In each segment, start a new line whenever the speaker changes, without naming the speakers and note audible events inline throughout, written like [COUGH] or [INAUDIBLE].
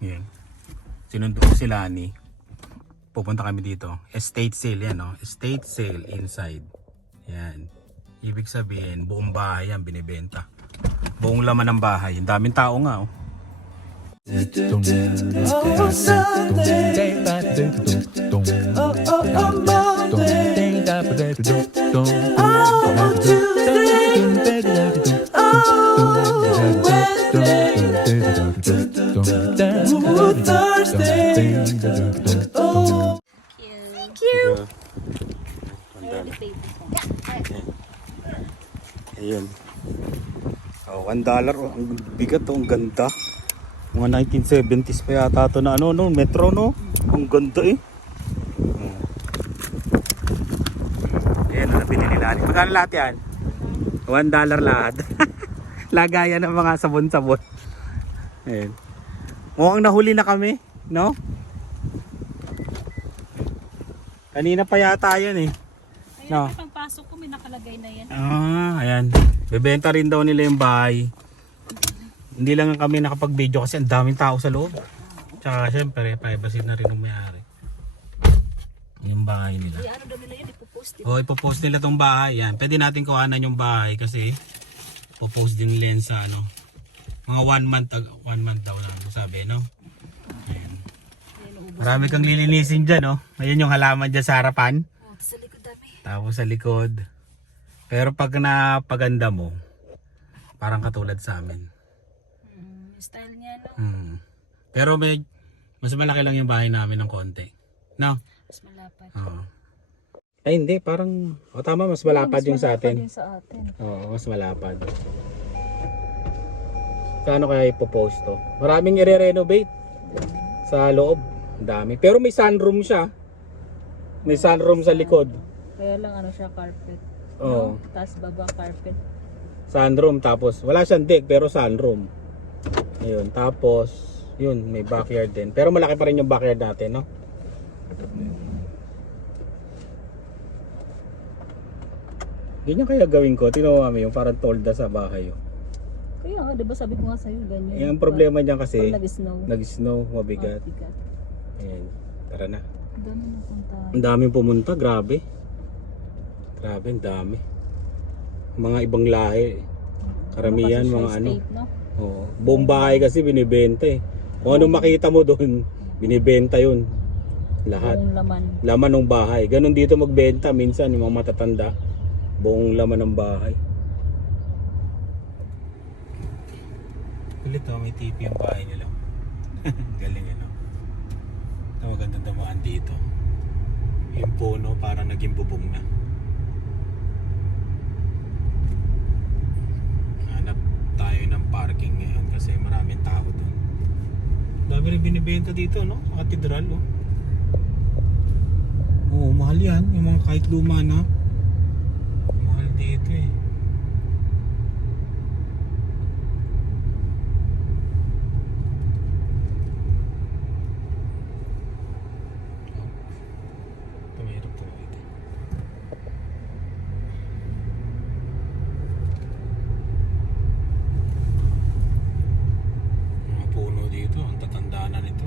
Yan. Sinundo ko sila ni. Pupunta kami dito. Estate sale yan, no? Estate sale inside. Yan. Ibig sabihin, buong bahay yan binibenta. Buong laman ng bahay. Ang daming tao nga, oh.
Cute.
Ayun. Oh, one dollar. Oh, ang bigat oh, ang ganda. Mga 1970s pa yata ito na ano, no? Metro, no? Ang ganda eh. Hmm. Ayan, ano pinili natin. Magkano lahat yan? One dollar lahat. Lagayan ng mga sabon-sabon. Ayan. Mukhang nahuli na kami, no? Kanina pa yata yan eh. No.
Ayun, pagpasok ko may nakalagay na yan.
Ah, ayan. Bebenta rin daw nila yung bahay. Hindi lang kami nakapag-video kasi ang daming tao sa loob. Tsaka syempre, privacy na rin ng may-ari. Yung bahay nila.
Ay, ano daw nila yan, ipopost din.
O, ipopost nila tong bahay. Yan. Pwede natin kuhanan yung bahay kasi ipopost din nila sa ano. Mga one month, one month daw lang sabi, no? Ayan. Marami kang lilinisin dyan, no? Ayan yung halaman dyan sa harapan.
Oh, sa likod dami.
Tapos sa likod. Pero pag napaganda mo, parang katulad sa amin.
Mm, style niya, no?
Hmm. Pero may, mas malaki lang yung bahay namin ng konti. No?
Mas malapad.
Oo. Ay hindi, parang, o tama, mas malapad yung sa atin.
Yung sa atin.
Oo, mas malapad. Kano kaya ipopost to? Maraming i-renovate sa loob. Ang dami. Pero may sunroom siya. May sunroom sa likod.
Kaya lang ano siya, carpet.
Oo.
Tapos baba carpet.
sunroom tapos wala siyang deck pero sunroom ayun tapos yun may backyard din pero malaki pa rin yung backyard natin no ganyan kaya gawin ko tinawa mo yung parang tolda sa bahay oh.
Kaya nga, di ba sabi ko nga sa'yo, ganyan.
yung problema niyan
Pag
kasi
nag-snow.
nag snow mabigat
Bigat.
ayan tara na
Ang dami na punta.
ang daming pumunta grabe grabe ang dami mga ibang lahi karamihan mga ano
State, no?
Oo. Buong bahay kasi binibenta eh. Kung anong makita mo doon, [LAUGHS] binibenta yun. Lahat.
Buong laman.
Laman ng bahay. Ganon dito magbenta minsan yung mga matatanda. Buong laman ng bahay. Kulit oh, may TV yung bahay nila. [LAUGHS] Galing ano. Ito magandang damaan dito. Yung puno para naging bubong na. Hanap tayo ng parking ngayon kasi maraming tao doon. Dami rin binibenta dito, no? Sa katedral, oh. Oo, mahal yan. Yung mga kahit luma na. Mahal dito eh. Tumira po ito. Mga puno dito, ang tatanda na nito.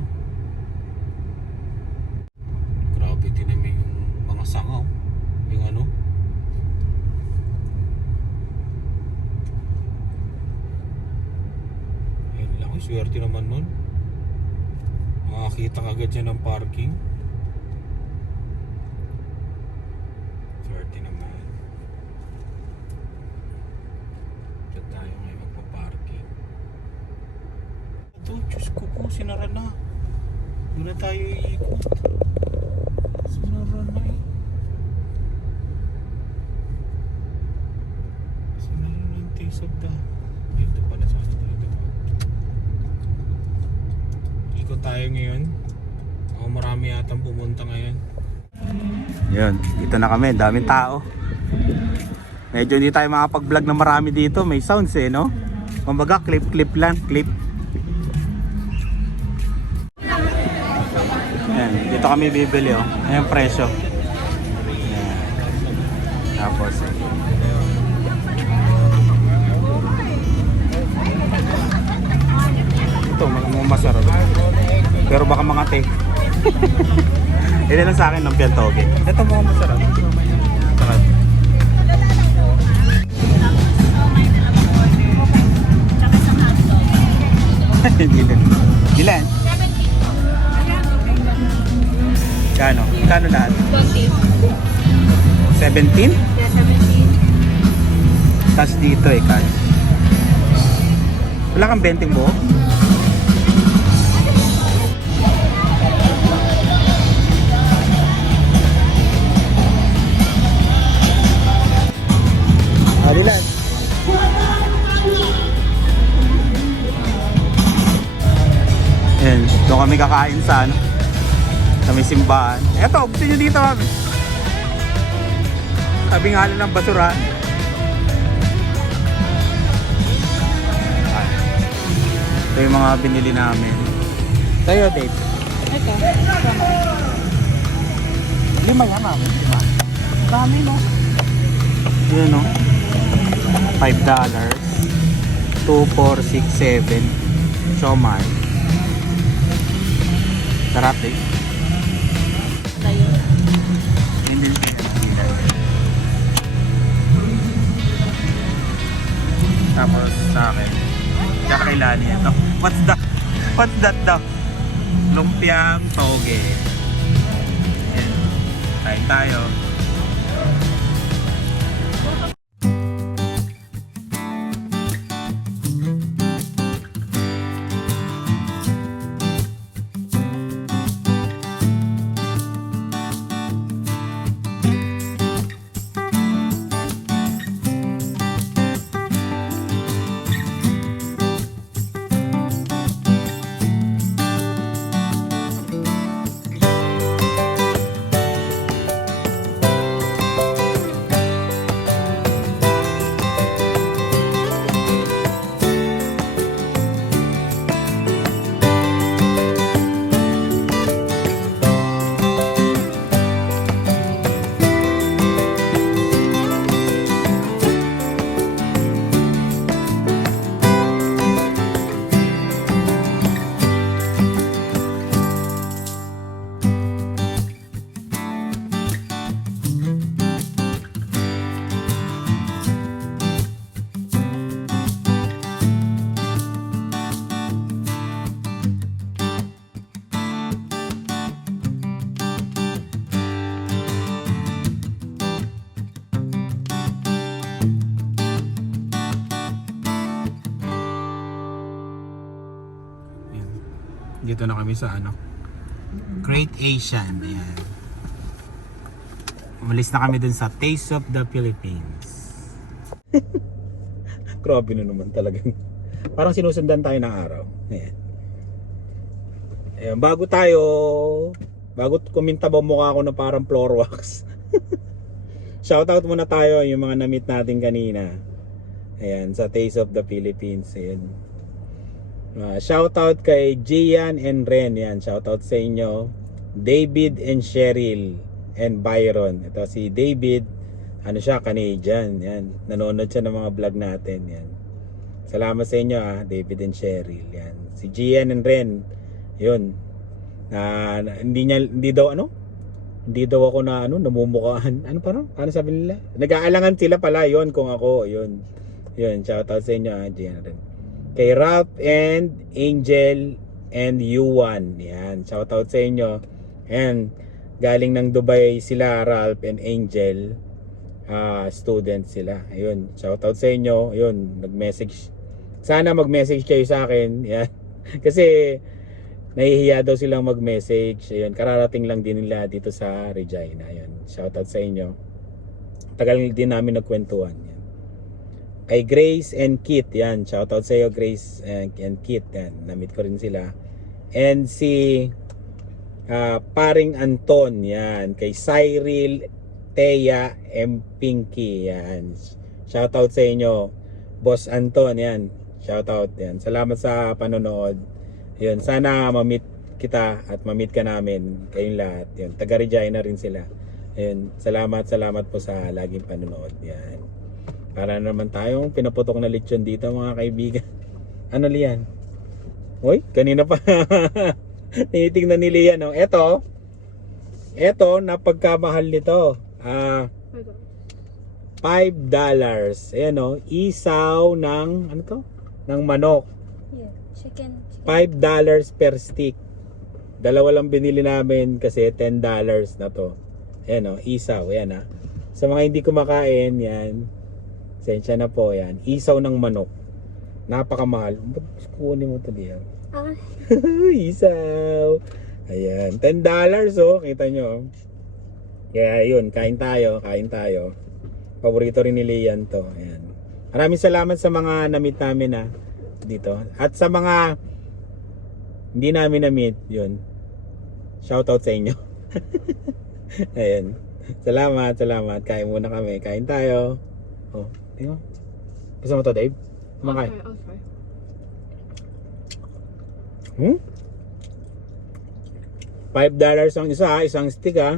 Grabe din naman yung mga sangaw. Yung ano. Ayun lang, ay, swerte naman nun. Makakita ka agad siya ng parking. Swerte naman. Diyan tayo ngayon magpa-parking. Ito, Diyos ko po, sinara na. Doon na tayo iikot. Sinara na eh. Sinara na yung taste of the... Ay, Ito pala sa ano tayo. Ito. Ikot tayo ngayon. Ako marami yatang pumunta ngayon. Yan, dito na kami. Daming tao. Medyo hindi tayo makapag-vlog na marami dito. May sounds eh, no? Kumbaga, clip-clip lang. Clip. Yan, dito kami bibili oh. Ayan presyo. Yan. Tapos ito, mga mga masarap. Pero baka mga te. [LAUGHS] Hindi lang sa akin ng piantoge. Ito mukhang masarap. Sarap. Ilan? Kano? Kano lahat? 17? Tapos dito eh, cash. Wala kang 20 mo? Adilan. Yan, doon kami kakain sa ano, sa may simbahan. Eto, gusto nyo dito kami. Sabi nga lang ng basurahan. Ay. Ito yung mga binili namin. Tayo, Dave.
Ito.
Lima yan namin, lima.
Dami no?
Yun no? Five dollars. Two, four, six, seven. Siomay. Sarap eh. Tapos sa akin. Tsaka kay Lani ito. What's that? What's that daw? Lumpiang toge. Yan. Kain tayo. Dito na kami sa ano. Great Asian. Ayan. Umalis na kami dun sa Taste of the Philippines. [LAUGHS] Grabe na naman talagang. Parang sinusundan tayo ng araw. Ayan. Ayan, bago tayo, bago kumintabang mukha ako na parang floor wax. [LAUGHS] Shoutout muna tayo yung mga na-meet natin kanina. Ayan, sa Taste of the Philippines. Ayan. Uh, shoutout kay Gian and Ren. Yan, shoutout sa inyo. David and Cheryl and Byron. Ito si David, ano siya, Canadian. Yan, nanonood siya ng mga vlog natin. Yan. Salamat sa inyo ah, David and Cheryl. Yan. Si Gian and Ren. Yun. Na, na- hindi niya hindi daw ano? Hindi daw ako na ano, namumukhaan. Ano parang? Ano sabi nila? Nag-aalangan sila pala yon kung ako. Yun. Yun, shoutout sa inyo ah, Gian and Ren kay Ralph and Angel and Yuan. Yan, shout out sa inyo. And galing ng Dubai sila Ralph and Angel. Ah, student sila. Ayun, shout out sa inyo. Ayun, nag-message. Sana mag-message kayo sa akin. [LAUGHS] Yan. Kasi nahihiya daw silang mag-message. Ayun, kararating lang din nila dito sa Regina. Ayun, shout out sa inyo. Tagal din namin nagkwentuhan. Yan kay Grace and Kit yan. Shoutout sa iyo Grace and, and Kit. Yan namit ko rin sila. And si ah, paring Anton yan. Kay Cyril Teya M Pinky yan. Shoutout sa inyo Boss Anton yan. Shoutout yan. Salamat sa panonood. Yun sana ma-meet kita at ma-meet ka namin kayong lahat. Yun taga Regina rin sila. Yun salamat salamat po sa laging panonood. Yan para naman tayong pinaputok na lechon dito mga kaibigan. [LAUGHS] Ano liyan? Uy, kanina pa. [LAUGHS] Tinitingnan ni Leah, no? Eto, eto, napagkamahal nito. Ah, $5 dollars. Ayan, no? Isaw ng, ano to? Ng manok.
Yeah, chicken.
$5 dollars per stick. Dalawa lang binili namin kasi $10 dollars na to. Ayan, no? Isaw. Ayan, ha? Sa mga hindi kumakain, yan. Sensya na po, yan. Isaw ng manok. Napakamahal. Ba't kukunin mo to, Leah?
Ah, [LAUGHS]
Isaw. Ayan. $10 dollars oh. Kita nyo. oh. Kaya yun. Kain tayo. Kain tayo. Paborito rin ni Lian to. Ayan. Maraming salamat sa mga na-meet namin ha. Dito. At sa mga hindi namin na-meet. Yun. Shoutout sa inyo. [LAUGHS] Ayan. Salamat. Salamat. Kain muna kami. Kain tayo. Oh. Mo. Gusto mo to, Dave? Kumakain.
I'll try.
Hmm? $5 dollars ang isa, isang stick ha.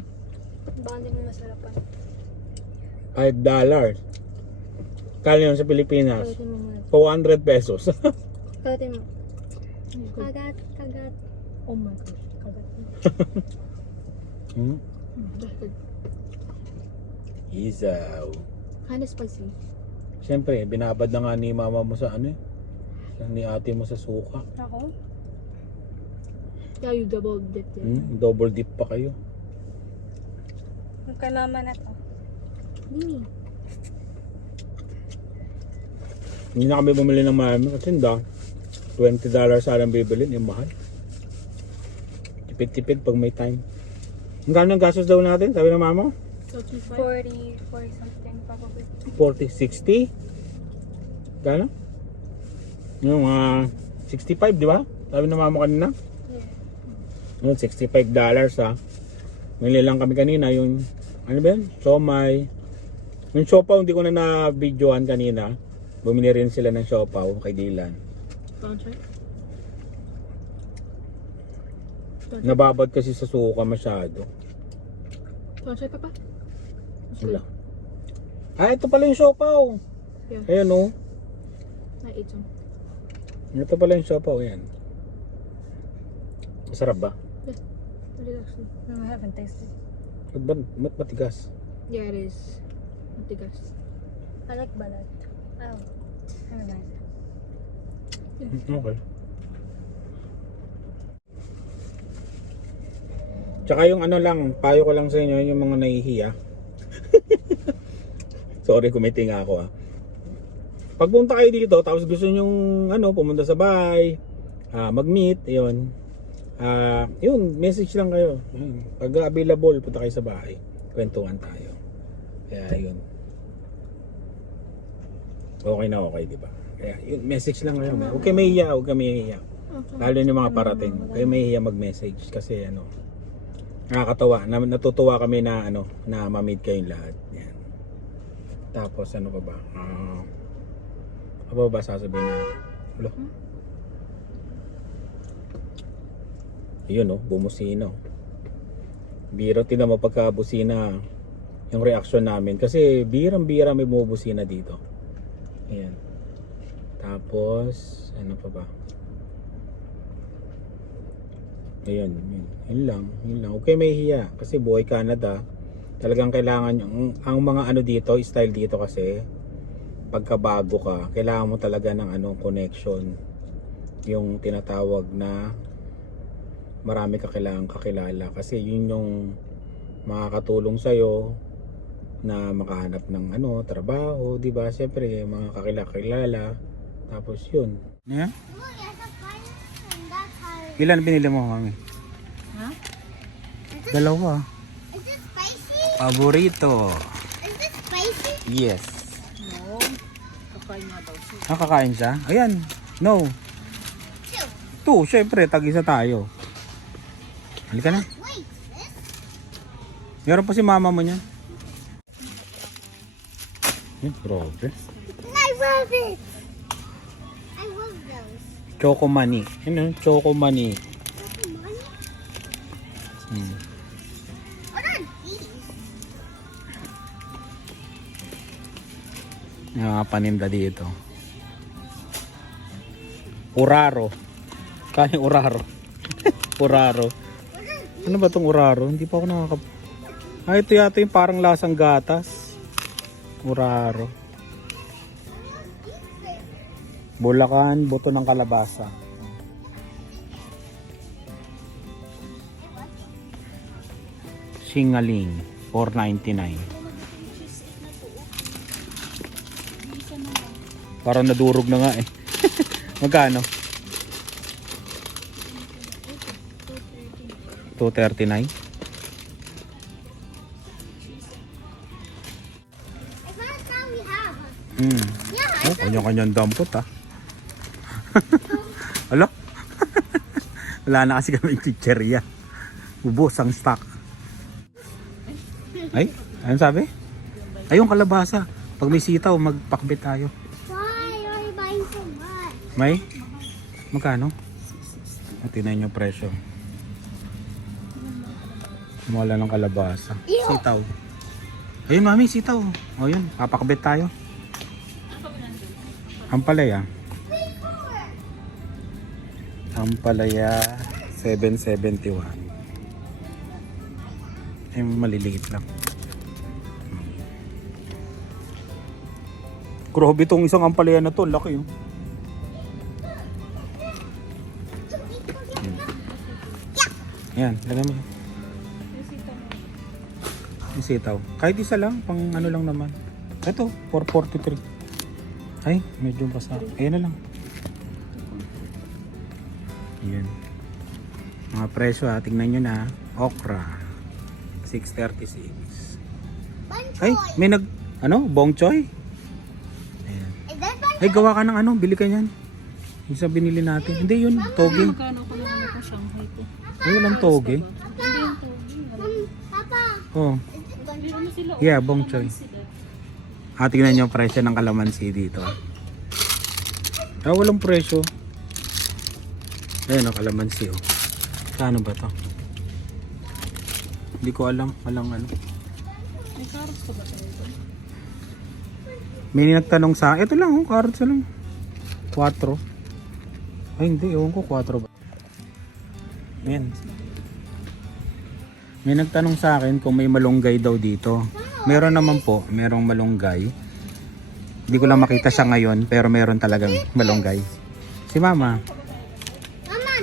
baka hindi mo masarapan.
$5 dollars. Kala yun sa Pilipinas.
Kagatin mo muna.
400 pesos. [LAUGHS]
Kagatin mo. Kagat, kagat.
Oh my gosh. Kagat.
hmm?
Mm, that's good.
Isaw.
Kinda spicy.
Siyempre, binabad na nga ni mama mo sa ano eh. Sa- Ni ate mo sa suka.
Ako?
Yeah, you double dip it.
Hmm? Double dip pa kayo.
Kay mama na to.
Mini.
Hindi na kami bumili ng marami kasi hindi. $20 sana bibilin, yung mahal. Tipid-tipid pag may time. Ang ang gastos daw natin, sabi ng mama?
So, two five.
40, 40 something probably.
40, 60? Gano? Yung mga 65, di ba? Sabi ng mama kanina.
Yeah.
Yun, 65 dollars ha. Mili lang kami kanina yung, ano ba yun? Siomay. Yung siopaw, hindi ko na na-videoan kanina. Bumili rin sila ng siopaw kay Dylan.
Don't try.
Nababad kasi sa suka masyado.
Don't Papa. It's
Wala. Ah, ito pala yung siopaw.
Yeah.
Ayan oh.
I ate some.
Ito pala yung siopaw. Ayan. Masarap ba?
It is actually.
No, I haven't tasted.
Ba't ba't matigas?
Yeah, it is. Matigas.
I like balat. Oh. Never mind.
Okay. Tsaka yung ano lang, payo ko lang sa inyo, yung mga nahihiya. Sorry, kumiting ako ah. Pagpunta kayo dito, tapos gusto nyo ano, pumunta sa bahay, ah, mag-meet, yun. Ah, yun, message lang kayo. Yun. Pag available, punta kayo sa bahay. Kwentuhan tayo. Kaya yun. Okay na okay, di ba? Kaya yun, message lang kayo. Huwag kayo mahihiya, huwag kayo mahihiya. Lalo yung mga parating. Huwag kayo mahihiya mag-message kasi ano, nakakatawa. Na, natutuwa kami na ano, na ma-meet kayong lahat. Yan. Tapos ano pa ba? Ah, ano ba sasabihin na? Wala. Yun oh, bumusina oh. Biro, tingnan mo pagka busina yung reaction namin. Kasi birang-bira may bumubusina dito. Ayan. Tapos, ano pa ba? Ayun, yun, yun lang, yun lang. Okay, may hiya. Kasi buhay Canada, talagang kailangan yung, ang mga ano dito, style dito kasi, pagkabago ka, kailangan mo talaga ng ano, connection. Yung tinatawag na marami ka kailangan kakilala. Kasi yun yung makakatulong sa'yo na makahanap ng ano, trabaho, di ba? Siyempre, mga kakilala Tapos yun. Yeah? Ilan binili mo, mami?
Ha?
Dalawa. Paborito.
Is it spicy?
Yes.
No. Kakain nga daw siya.
Nakakain siya? Ayan. No.
Two.
Two, syempre, tag-isa tayo. Halika na.
Wait, this?
Meron pa si mama mo niyan. Eh, grabe.
I love it. I love those.
Choco money. Ano? Choco money.
Come on.
Hmm. Yung mga paninda dito. Uraro. Kaya uraro. [LAUGHS] Uraro. Ano ba tong uraro? Hindi pa ako nakaka... Ah, ito yata yung parang lasang gatas. Uraro. Bulacan, buto ng kalabasa. Singaling, 499. Parang nadurog na nga eh. [LAUGHS] Magkano? 239.
I found some we have.
Hmm. Oh, kanya-kanyang dampot ah. [LAUGHS] Ala? [LAUGHS] Wala na kasi kami chicheria. Ubus ang stock. Ay, ano sabi? Ay, yung kalabasa. Pag may sitaw, magpakbit tayo.
why are you buying so much?
May? Magkano? O, tingnan yung presyo. Wala ng kalabasa. Sitaw. Ayun, mami, sitaw. O, yun. Papakbit tayo. Ampalaya. Ampalaya 771. Eh, maliliit lang. Grabe tong isang ampalaya na to. Laki oh. Yan, lagyan mo. Yung sitaw. Kahit isa lang, pang ano lang naman. Ito, 443. Ay, medyo basa. Ayan na lang. Ayan. Mga presyo ha, tingnan nyo na. Okra. 636.
Bunch
Ay, may nag, ano, bong choy? Ayan. Ay, gawa ka ng ano, bili ka yan. Yung sa binili natin. Hindi yun, toge.
Magkano ko naman ito Shanghai ko?
Ay, walang toge. Oh, yeah, bong choy. Ah, tingnan nyo yung presyo ng kalamansi dito. Ah, walang presyo. Ayun, oh, kalamansi, oh. Kano ba to? Hindi ko alam. Walang ano.
May carrots ka ba tayo?
May nagtanong sa ito lang, oh, carrots lang. 4. Ay, hindi. Ewan ko, 4 ba? Ayan. May nagtanong sa akin kung may malunggay daw dito. Meron naman po, merong malunggay. Hindi ko lang makita siya ngayon, pero meron talagang malunggay. Si mama.
Mama,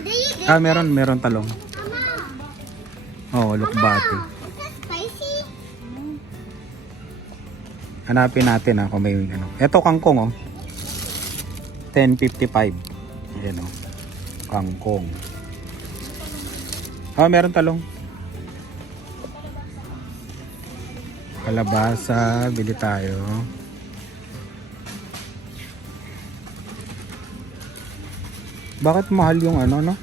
Ah, meron, meron talong. Oh, lukbati.
That spicy?
Hanapin natin ah, kung may ano. Ito kangkong oh. 10.55. Ayan oh. Kangkong. Ah, meron talong. Kalabasa, bili tayo. Bakit mahal yung ano, no?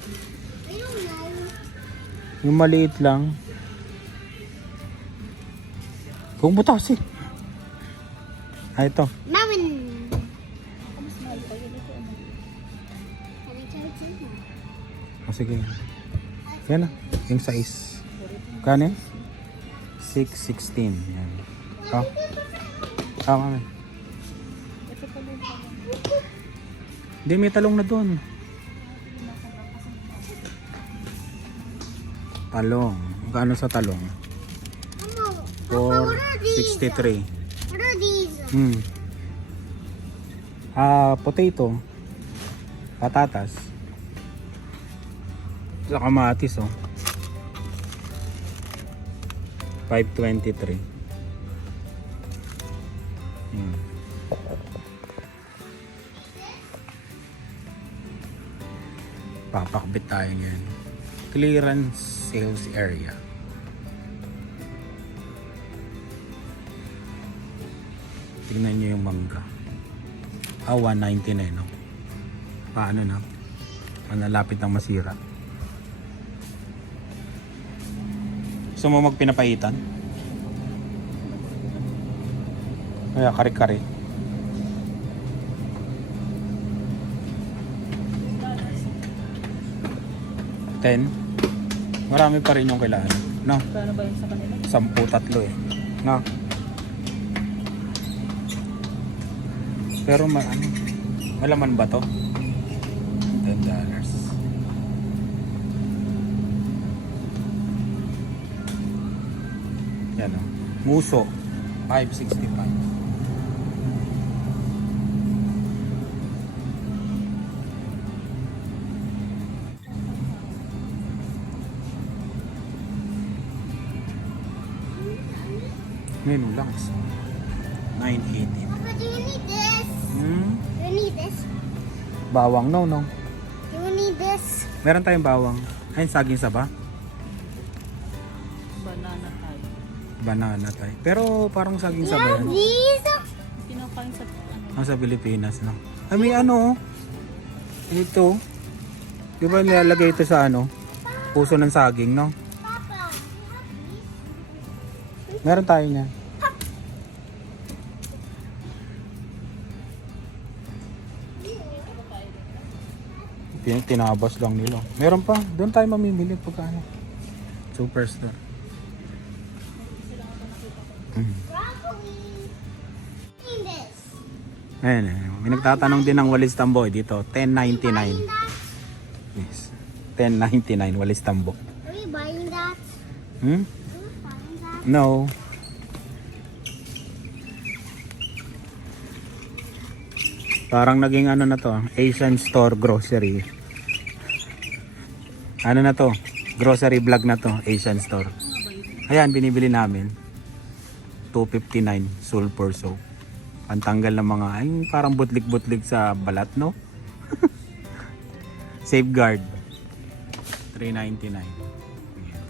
Yung maliit lang. Kung butas eh. Ah, ito.
Mamin.
O sige. Yan na. Yung size. Kano yan? 616. Yan. Oh. Tama na. Hindi, may talong na doon. Talong. Magkano sa talong?
Mama, Papa, what are these?
463.
What are these?
Hmm. Ah, potato. Patatas. Sa kamatis, oh. 523. Hmm. Papakbit tayo ngayon. Clearance sales area. Tingnan nyo yung mangga. Ah, 199 no? Paano na? Manalapit ng masira. Gusto mo magpinapaitan? Kaya kare-kare. Ten. Marami pa rin yung kailangan. No?
Kano ba yun sa kanila?
Sampu tatlo eh. No? Pero ma ano, malaman ba to? $10. Yan o. Muso. 565. Menu lang. 980.
Papa, do you need this?
Hmm?
Do you need this?
Bawang no, no.
Do you need this?
Meron tayong bawang. Ayun, saging saba.
Banana
Banana tayo. Pero parang saging yan.
these?
Pinakain sa ano.
Ang sa Pilipinas, no? Ay, may ano, oh. ito. Di ba nilalagay ito sa ano? Puso ng saging, no? Meron tayo niya. Tin- Tinabas lang nila. Meron pa. Doon tayo mamimili pagka ano. Superstore. Ayan, ayan. May nagtatanong din ng walis tamboy dito. 10.99.
Buying that?
Yes. 10.99 walis tambo.
Are we buying that?
Hmm?
Are we buying that?
No. Parang naging ano na to, Asian Store Grocery. Ano na to? Grocery vlog na to, Asian Store. Ayan, binibili namin. 259 sulfur soap. Pantanggal ng mga, ay parang butlik-butlik sa balat, no? [LAUGHS] Safeguard. 399. Ayan.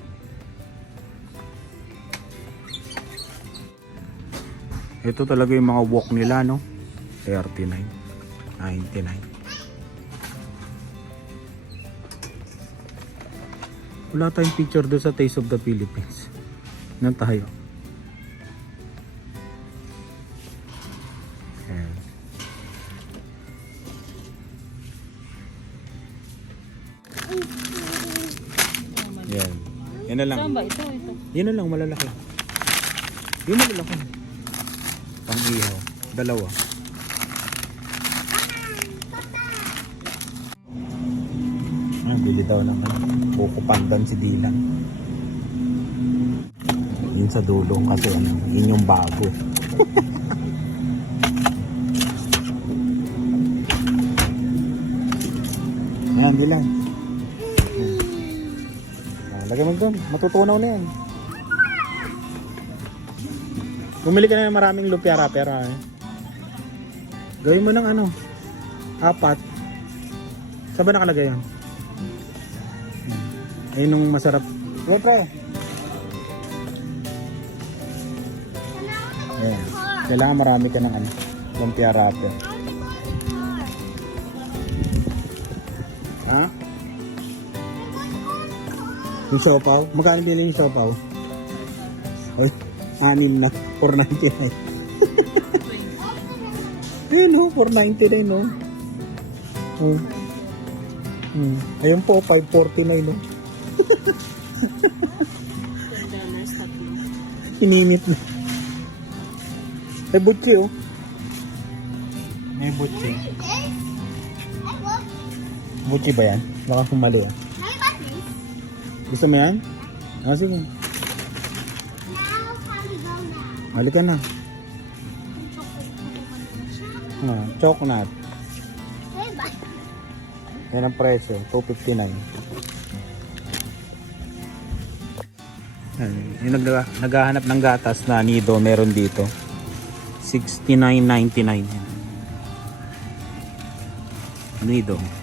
Ito talaga yung mga walk nila, no? 39, 99. Wala tayong picture doon sa Taste of the Philippines. Nan tayo. Yan. Yan na lang.
Saan ba? Ito, ito.
Yun na lang, malalaki. Yun malalaki. Pang ihaw. Dalawa. Ah, bili daw ng buko pandan si Dylan. Yun sa dulo kasi ano, yun yung bago. [LAUGHS] Ayan, Dylan. Ah, doon. Matutunaw na yan. Bumili ka na ng maraming lumpia wrapper eh. Gawin mo ng ano, apat. Saan ba nakalagay yan? Hmm. Ayun nung masarap. Sige pre. Ayan. Kailangan marami ka ng ano, lumpia wrapper. Ha? Yung siopaw? Magkano bili yung siopaw? Oy, anim na. 499. [LAUGHS] Ayun oh, 499 oh. Oh. Hmm. Ayun po, 549 oh. [LAUGHS]
$10 tatlo.
Ininit na. May butchi oh. May butchi. Butchi ba yan? Baka kumali ah. Gusto mo yan? Ah, sige.
How we go now?
Halika na. Ah, chocolate. Yan ang presyo, 259. Yan, yung nag naghahanap ng gatas na nido, meron dito. 69.99. yan. Nido.